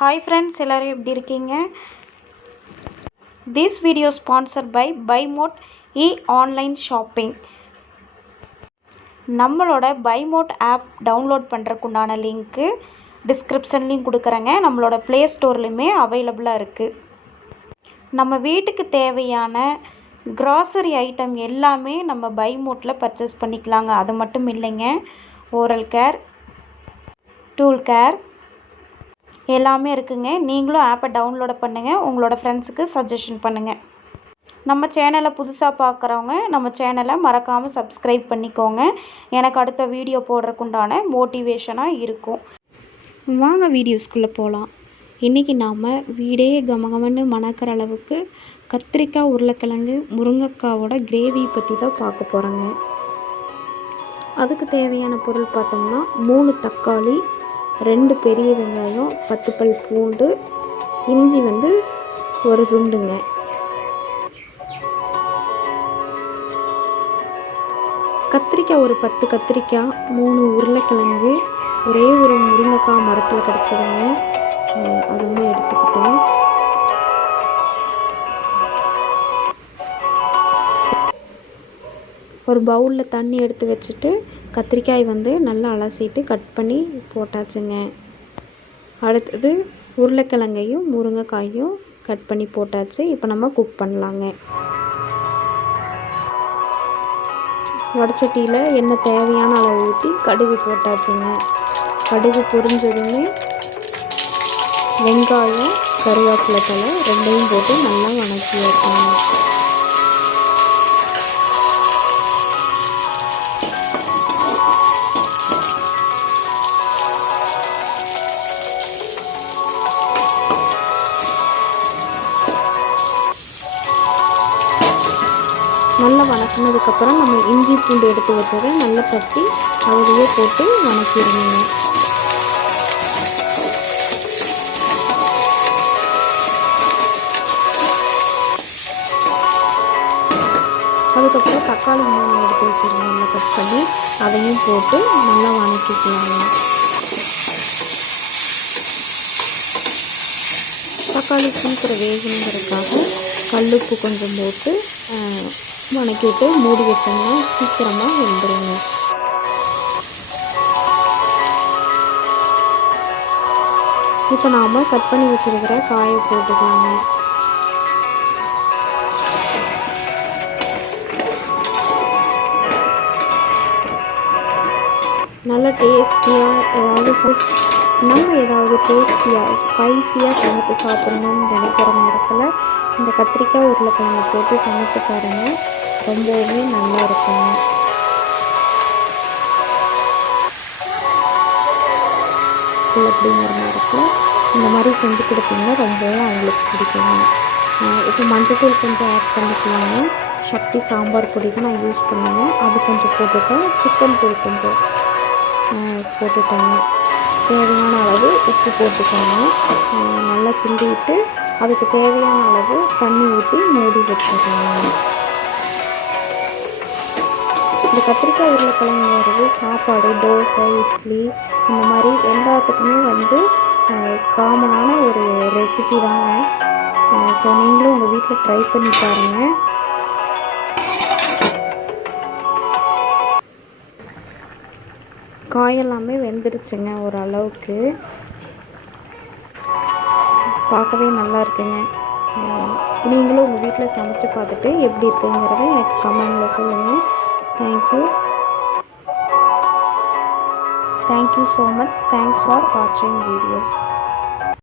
Hi friends, எல்லோரும் எப்படி இருக்கீங்க? திஸ் வீடியோ ஸ்பான்சர்ட் பை பைமோட் ஆன்லைன் ஷாப்பிங். நம்மளோட பைமோட் ஆப் டவுன்லோட் பண்ணுறதுக்குண்டான லிங்க்கு டிஸ்கிரிப்ஷன்லேயும் கொடுக்குறேங்க. நம்மளோட ப்ளே ஸ்டோர்லேயுமே அவைலபிளாக இருக்குது. நம்ம வீட்டுக்கு தேவையான க்ராசரி ஐட்டம் எல்லாமே நம்ம பைமோட்டில் பர்ச்சேஸ் பண்ணிக்கலாங்க. அது மட்டும் இல்லைங்க, ஓரல் கேர், டூல் கேர் எல்லாமே இருக்குங்க. நீங்களும் ஆப்பை டவுன்லோட் பண்ணுங்கள், உங்களோட ஃப்ரெண்ட்ஸுக்கு சஜஷன் பண்ணுங்கள். நம்ம சேனலை புதுசாக பார்க்குறவங்க நம்ம சேனலை மறக்காமல் சப்ஸ்கிரைப் பண்ணிக்கோங்க. எனக்கு அடுத்த வீடியோ போடுறதுக்குண்டான மோட்டிவேஷனாக இருக்கும். வாங்க வீடியோஸ்குள்ளே போகலாம். இன்றைக்கி நாம் வீடே கமகமன்னு மணக்கிற அளவுக்கு கத்திரிக்காய், உருளைக்கிழங்கு, முருங்கைக்காவோட கிரேவி பற்றி தான் பார்க்க போகிறோங்க. அதுக்கு தேவையான பொருள் பார்த்தோம்னா 3 தக்காளி, 2 பெரிய வெங்காயம், 10 பல் பூண்டு, இஞ்சி 1 துண்டுங்க. கத்திரிக்காய் ஒரு 10 கத்திரிக்காய், 3 உருளைக்கிழங்கு, ஒரே ஒரு முருங்கைக்காய் மரத்தில் கிடச்சதுங்க. அதுவுமே எடுத்துக்கிட்டோம். ஒரு பவுலில் தண்ணி எடுத்து வச்சுட்டு கத்திரிக்காய் நல்லா அலசிட்டு கட் பண்ணி போட்டாச்சுங்க. அடுத்தது உருளைக்கிழங்கையும் முருங்கைக்காயும் கட் பண்ணி போட்டாச்சு. இப்போ நம்ம குக் பண்ணலாங்க. வடச்சட்டியில் எண்ணெய் தேவையான அளவு ஊற்றி கடுகு போட்டாச்சுங்க. கடுகு பொரிஞ்சதுமே வெங்காயம், கருவேப்பிலை தழை 2யும் போட்டு நல்லா வணக்கி வைக்கணும். நல்லா வணக்கினதுக்கப்புறம் நம்ம இஞ்சி பூண்டு எடுத்து வச்சதை நல்லா தட்டி அதிலேயே போட்டு வணக்கிடுங்க. அதுக்கப்புறம் தக்காளி 3 எடுத்து வச்சுருங்க, நல்லா கட் பண்ணி அதையும் போட்டு நல்லா வணக்கிக்கலாங்க. தக்காளி சீக்கிரம் வேகணுங்கிறதுக்காக கல்லுப்பு கொஞ்சம் போட்டு வணக்கிட்டு மூடி வச்சோம்னா சீக்கிரமாக வெந்துடுங்க. இப்போ நாம் கட் பண்ணி வச்சுருக்கிற காயை போட்டுக்கலாங்க. நல்லா டேஸ்டியாக ஏதாவது டேஸ்டியாக ஸ்பைஸியாக சமைச்சு சாப்பிட்ணுன்னு நினைக்கிற நேரத்தில் இந்த கத்திரிக்காய், உருளைக்கிழங்கு போட்டு சமைச்சு பாருங்கள், ரொம்பவுமே நல்லா இருக்குங்க. அப்படிங்கிற நேரத்தில் இந்த மாதிரி செஞ்சு கொடுத்தீங்கன்னா ரொம்பவும் அவங்களுக்கு பிடிக்குங்க. இப்போ மஞ்சத்தூள் கொஞ்சம் ஆட் பண்ணிக்கலாங்க. சக்தி சாம்பார் பொடி தான் நான் யூஸ் பண்ணுவேன், அது கொஞ்சம் போட்டுட்டேன். சிக்கன் தூள் கொஞ்சம் போட்டுட்டேங்க. தேவையான அளவு உப்பு போட்டுக்கோங்க. நல்லா கிண்டிவிட்டு அதுக்கு தேவையான அளவு தண்ணி ஊற்றி மூடி வச்சுருக்காங்க. இந்த கத்திரிக்காய் உருளைக்கிழங்கு சாப்பாடு, தோசை, இட்லி இந்த மாதிரி எல்லாத்துக்குமே காமனான ஒரு ரெசிபி தாங்க. ஸோ நீங்களும் உங்கள் வீட்டில் ட்ரை பண்ணி பாருங்கள். காயெல்லாமே வெந்துருச்சுங்க ஓரளவுக்கு. பார்க்கவே நல்லா இருக்குங்க. நீங்களும் உங்கள் வீட்டில் சமைச்சு பார்த்துட்டு எப்படி இருக்குங்கிறத எனக்கு கமெண்டில் சொல்லுங்கள். Thank you so much. Thanks for வாட்சிங் வீடியோஸ்.